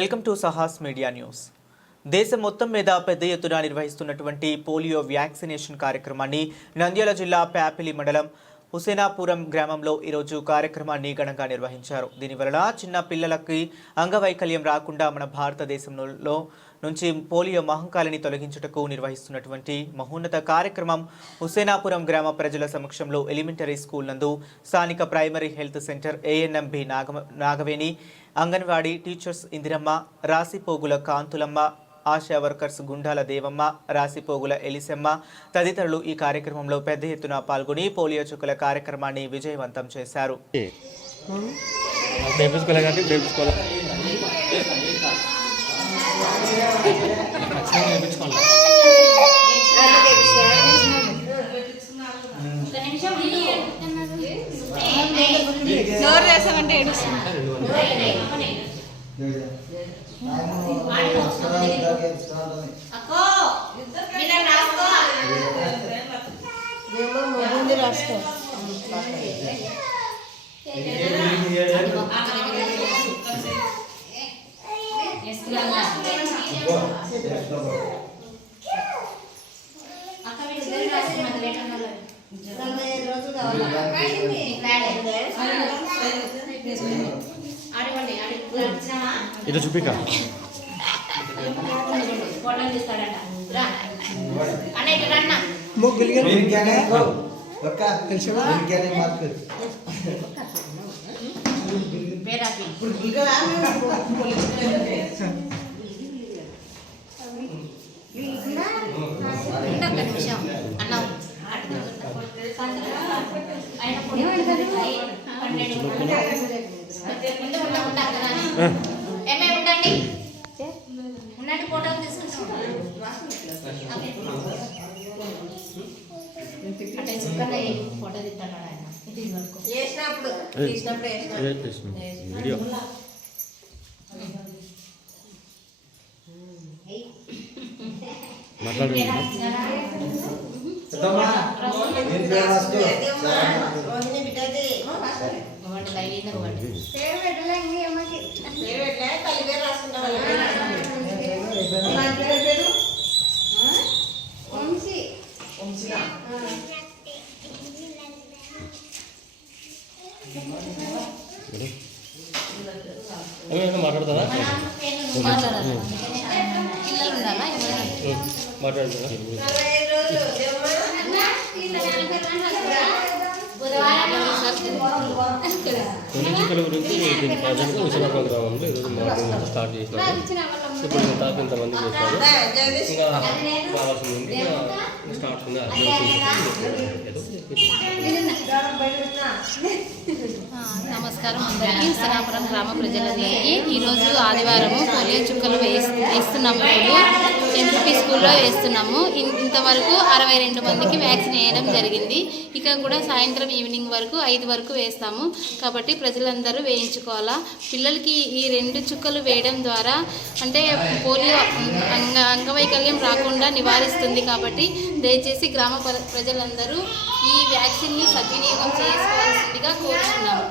Welcome to Sahas media news. దేశం మొత్తం మీద పెద్ద ఎత్తున నిర్వహిస్తున్నటువంటి పోలియో వ్యాక్సినేషన్ కార్యక్రమాన్ని నంద్యాల జిల్లా ప్యాపిలి మండలం హుసేనాపురం గ్రామంలో ఈరోజు కార్యక్రమాన్ని ఘనంగా నిర్వహించారు. దీనివల్ల చిన్న పిల్లలకి అంగవైకల్యం రాకుండా మన భారతదేశంలో నుంచి పోలియో మహంకాళిని తొలగించుటకు నిర్వహిస్తున్నటువంటి మహోన్నత కార్యక్రమం హుసేనాపురం గ్రామ ప్రజల సమక్షంలో ఎలిమెంటరీ స్కూల్ నందు స్థానిక ప్రైమరీ హెల్త్ సెంటర్ ఏఎన్ఎంబి నాగవేణి, అంగన్వాడీ టీచర్స్ ఇందిరమ్మ, రాసిపోగుల కాంతులమ్మ, ఆశా వర్కర్స్ గుండాల దేవమ్మ, రాసిపోగుల ఎలిసెమ్మ తదితరులు ఈ కార్యక్రమంలో పెద్ద ఎత్తున పాల్గొని పోలియో చుక్కల కార్యక్రమాన్ని విజయవంతం చేశారు. itu Jupika video మాట్లాడతారా కొన్ని గురించి ప్రజెంట్ హుసేనాపురం గ్రామంలో ఈరోజు మార్నింగ్ స్టార్ట్ చేసినాము. ఇప్పుడు ఇంత ఇంతమంది చేస్తారు. ఇంకా కావాల్సింది ఉంది, స్టార్ట్ ఉంది. నమస్కారం అందరికీ. హుసేనాపురం గ్రామ ప్రజలందరికీ ఈరోజు ఆదివారము పోలియో చుక్కలు వేస్తున్నాము. ఎంపీ స్కూల్లో వేస్తున్నాము. ఇంతవరకు 62 మందికి వ్యాక్సిన్ వేయడం జరిగింది. ఇక కూడా సాయంత్రం ఈవినింగ్ వరకు 5 వరకు వేస్తాము. కాబట్టి ప్రజలందరూ వేయించుకోవాలా. పిల్లలకి ఈ 2 చుక్కలు వేయడం ద్వారా అంటే పోలియో అంగవైకల్యం రాకుండా నివారిస్తుంది. కాబట్టి దయచేసి గ్రామ ప్రజలందరూ ఈ వ్యాక్సిన్ని సద్వినియోగం చేసుకోవాల్సిందిగా కోరుతున్నాము.